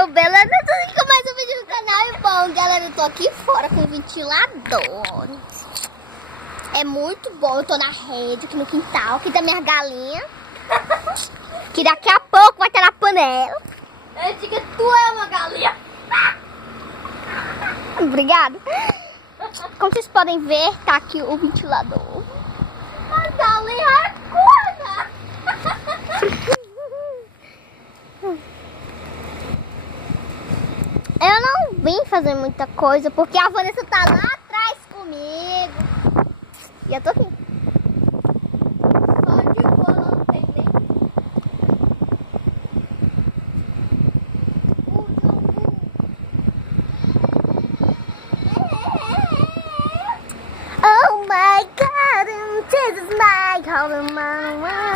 meu belo, eu tô com mais um vídeo no canal. E bom, galera, eu tô aqui fora com o ventilador. É muito bom, eu tô na rede aqui no quintal, aqui da minha galinha. Que daqui a pouco vai estar na panela. Eu digo que tu é uma galinha. Obrigada. Como vocês podem ver, tá aqui o ventilador. A galinha acorda. Eu não vim fazer muita coisa, porque a Vanessa tá lá atrás comigo. E eu tô aqui. Só de boa, não tem nem. Oh my God, this is my home.